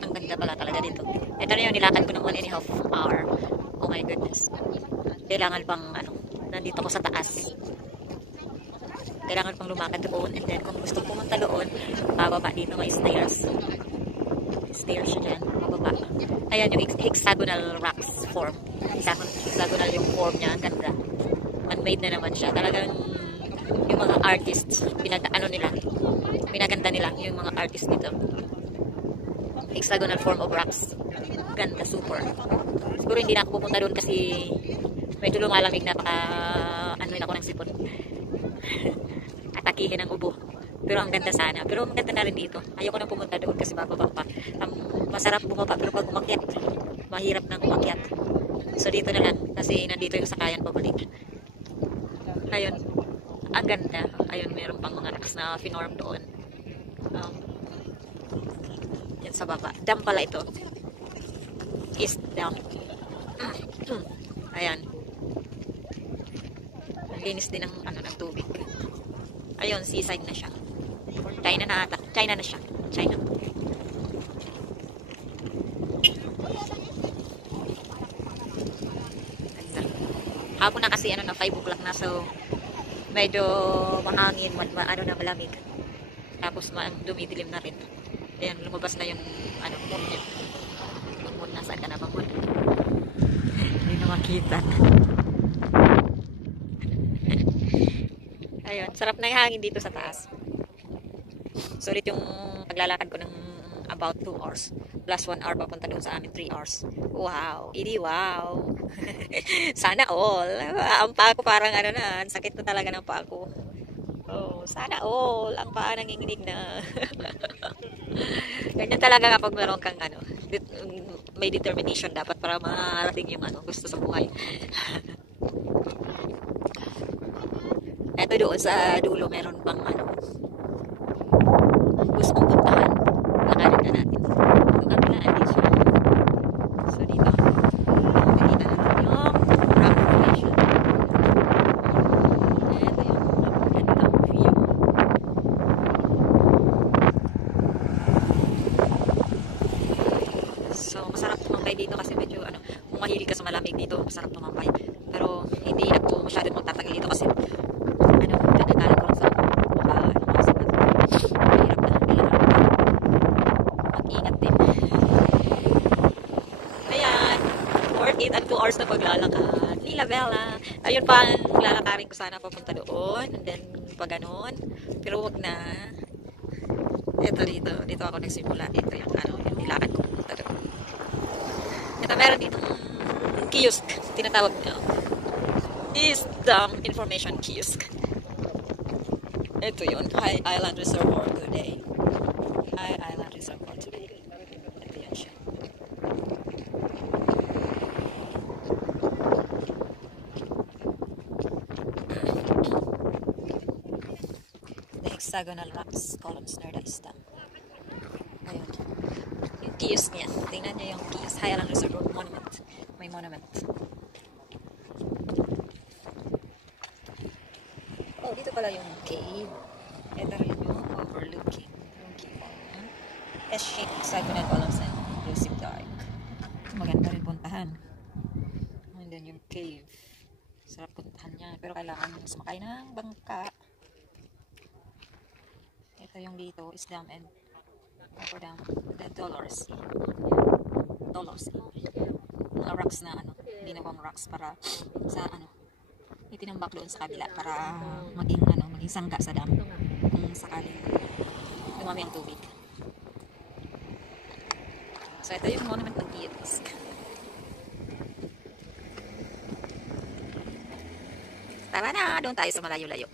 Ang ganda pala talaga dito. Ito na yung nilakad ko ng 1.5 hour. Oh my goodness. Kailangan pang ano, nandito ko sa taas. Kailangan pang lumakad doon, and then kung gusto pumunta doon, pababa dito may stairs. Stairs siya dyan, pababa. Ayan yung hexagonal rocks form. Hexagonal yung form niya, ang ganda. Man-made na naman siya. Talagang yung mga artists, pinaganda nila yung mga artists dito. Hexagonal form of rocks. Ganda, super. Siguro hindi na ako pupunta doon kasi medyo lumalamig na ano ako ng sipon. Atakihin ang ubo. Pero ang ganda sana. Pero ang ganda na rin dito. Ayoko na pumunta doon kasi bababa pa. Masarap bumaba pero pag umakyat, mahirap nang umakyat. So dito na lang kasi nandito yung sakayan pabalik. Ayun. Ang ganda. Ayun, meron pang mga rocks na finorm doon. Yan sa baba. Dam pala ito. East Dam. Ayan. Linis din ng ng tubig. Ayun, seaside na siya. China na ata. China na siya. China. Ganda. Hapon na kasi na 5 o'clock na, so medyo mahangin, na malamig. Tapos dumidilim na rin. Ayan, lumabas na yung moon niya. Yung moon, nasaan ka na ba moon? Hindi na makita. Ayun, sarap na yung hangin dito sa taas. Sulit yung paglalakad ko ng about 2 hours. Plus 1 hour papunta doon sa amin, 3 hours. Wow, idi wow. Sana all. Ang paa ko parang na, sakit na talaga ng paa ko. Oh, sana all. Ang paa nanginginig na. Ganyan talaga kapag meron kang may determination dapat para marating yung gusto sa buhay. Eto doon sa dulo meron pang gusto kong puntahan. Lakarin na natin. Ito kabilaan din siya. So dito makikita natin yung rock formation. Eto yung napagandang view. So masarap tumambay dito kasi medyo kung mahilig ka sa malamig dito, masarap tumambay. Pero hindi ako masyadong magtatagal dito kasi pinagkakalat ko lang sa mahirap na, mag-ingat din. Ayan, worth it ang 2 hours na paglalakad. Lila Bella. Ayun pa, lalakarin ko sana papunta doon, and then pag ganun, pero wag na. Dito ako nagsimula. Ito yung yung nilakad ko papunta doon. Ito meron ditong kiosk, tinatawag nyo. Is the information kiosk. Ito yun. High Island Reservoir today. High Island Reservoir today. Ito yan siya. The hexagonal rocks columns near the East Dam. Ayun. Yung kiosk niya. Tingnan niyo yung kiosk. High Island Reservoir Monument. May monument. Oh, dito pala yung cave. Ito rin yung overlooking. Yung cave. S-shaped hexagonal columns and inclusive dark. Maganda rin puntahan. And then yung cave. Sarap puntahan niya. Pero kailangan sumakay ng bangka. Ito yung dito. Isdam and Upper Dam. The Dollar Sea. Mga rocks na ginawang rocks para sa itinambak doon sa kabila para maging sangga sa dam kung sakaling dumami ang tubig. So ito yung monument ng kiosk. Tara na, doon tayo sa malayo-layo.